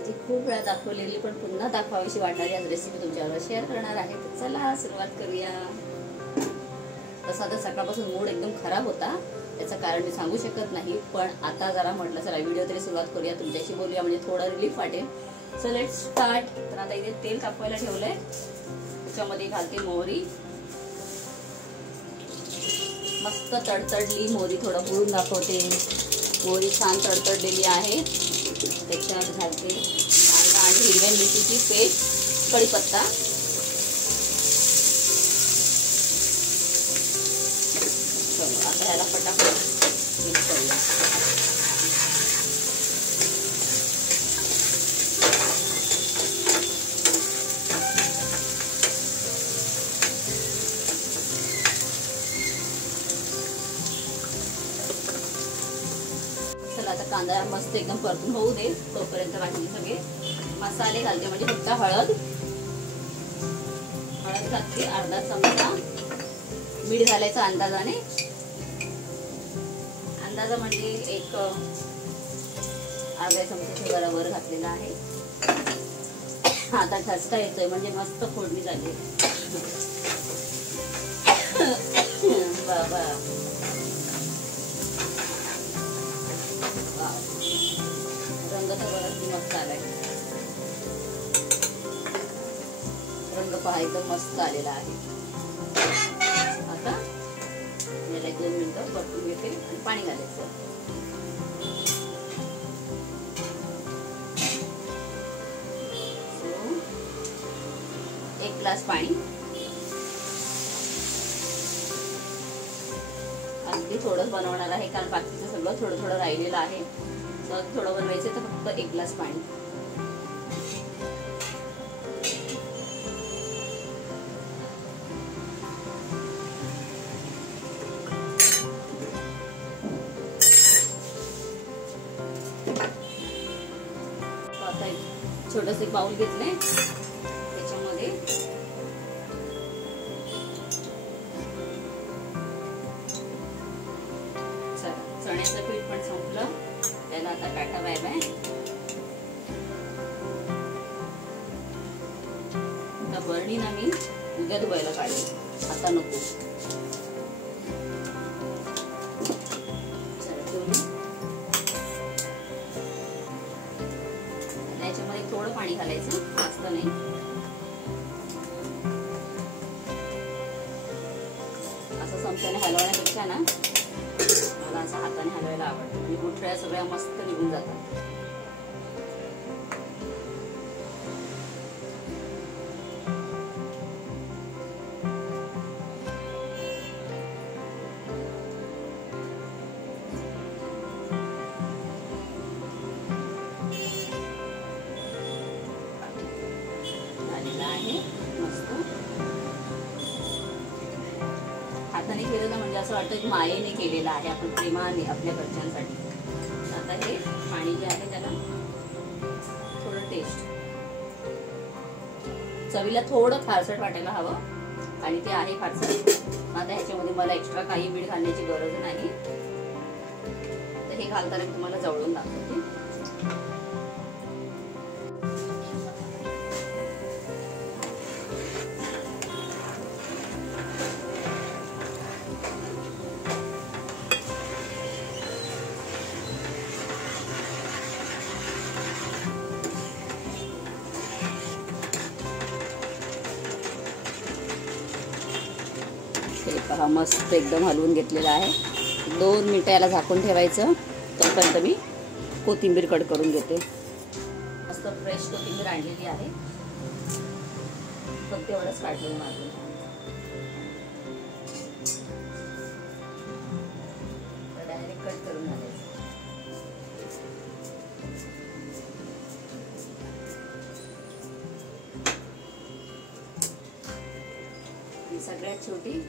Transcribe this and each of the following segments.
माझी खूप वेळा दाखवलेली पण पुन्हा दाखवावीशी वाटणारी आज रेसिपी तुमच्यावर शेअर करणार आहे. तर चला सुरुवात करूया. तसा तर सकाळपासून मूड एकदम खराब होता, त्याचं कारण मी सांगू शकत नाही, पण आता जरा म्हटलं चला व्हिडिओ तरी सुरुवात करूया, तुमच्याशी बोलूया, म्हणजे थोडं रिलीफ वाटेल. So let's start. तर आता इथे तेल तापवायला ठेवलंय, त्याच्यामध्ये घालते मोहरी. मस्त तडतडली मोहरी, थोडं बुडून दाखवते. मोहरी छान तडतडलेली आहे, त्याच्यात घालते कांदा आणि हिरव्या मिरचीची पेस्ट, कढीपत्ता. चलो आता ह्याला पटापट मिक्स करूया. चला आता कांदा मस्त एकदम परतून होऊ दे, तोपर्यंत बाकीचे सगळे मसाले घालते. म्हणजे फक्त हळद घातली, अर्धा चमचा मीठ घालायचं अंदाजाने. अंदाजा म्हणजे एक अर्ध्या चमच्याच्या बरोबर घातलेला आहे. आता ठसका येतोय, म्हणजे मस्त फोडणी झाली. बाबा रंग तर बराच मस्त आलाय, रंग पाहायचं मस्त आलेला आहे. आता याला 2 मिनिटं परतून घेते आणि पाणी घालायचं. एक ग्लास पाणी. अगदी थोडंच बनवणार आहे, कारण बाकीचं सगळं थोडं थोडं राहिलेलं आहे. तर थोडं बनवायचं तर फक्त 1 ग्लास पाणी. छोटस एक बाउल घेतलंय, त्याच्यामध्ये चण्याचं पीठ पण संपलं, त्याला आता टाटा बाय बाय. आता बरणी ना मी उद्या धुवायला काढली, आता नको. याच्यामध्ये थोडं पाणी घालायचं, जास्त नाही. असं चमच्याने हलवण्यापेक्षा ना मला असं हाताने हलवायला आवडतं, म्हणजे गुठळ्या सगळ्या मस्त निघून जातात. हाताने केलं ना म्हणजे असं वाटतं की मायेने केलेलं आहे, आपण प्रेमाने आपल्या घरच्यांसाठी. आता हे पाणी जे आहे त्याला थोडं टेस्ट, चवीला थोडं खारसट वाटायला हवं, आणि ते आहे खारसट. आता ह्याच्यामध्ये मला एक्स्ट्रा काही मीठ घालण्याची गरज नाही. तर हे घालताना मी तुम्हाला जवळून दाखवते. पहा मस्त एकदम हलवून घेतलेला आहे. 2 मिनिटं याला झाकून ठेवायचं, तोपर्यंत मी कोथिंबीर कट करून घेते. मस्त फ्रेश कोथिंबीर आणलेली आहे, फक्त एवढंच काढलं माझं. डायरेक्ट कट करून घालायचं. सगळ्यात छोटी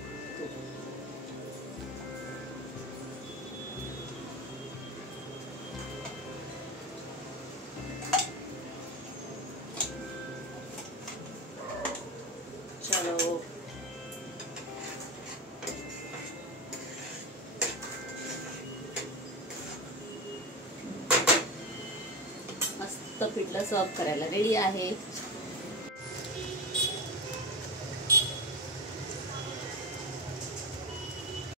चलो मस्त मस्त पिठलं सर्व करायला रेडी आहे.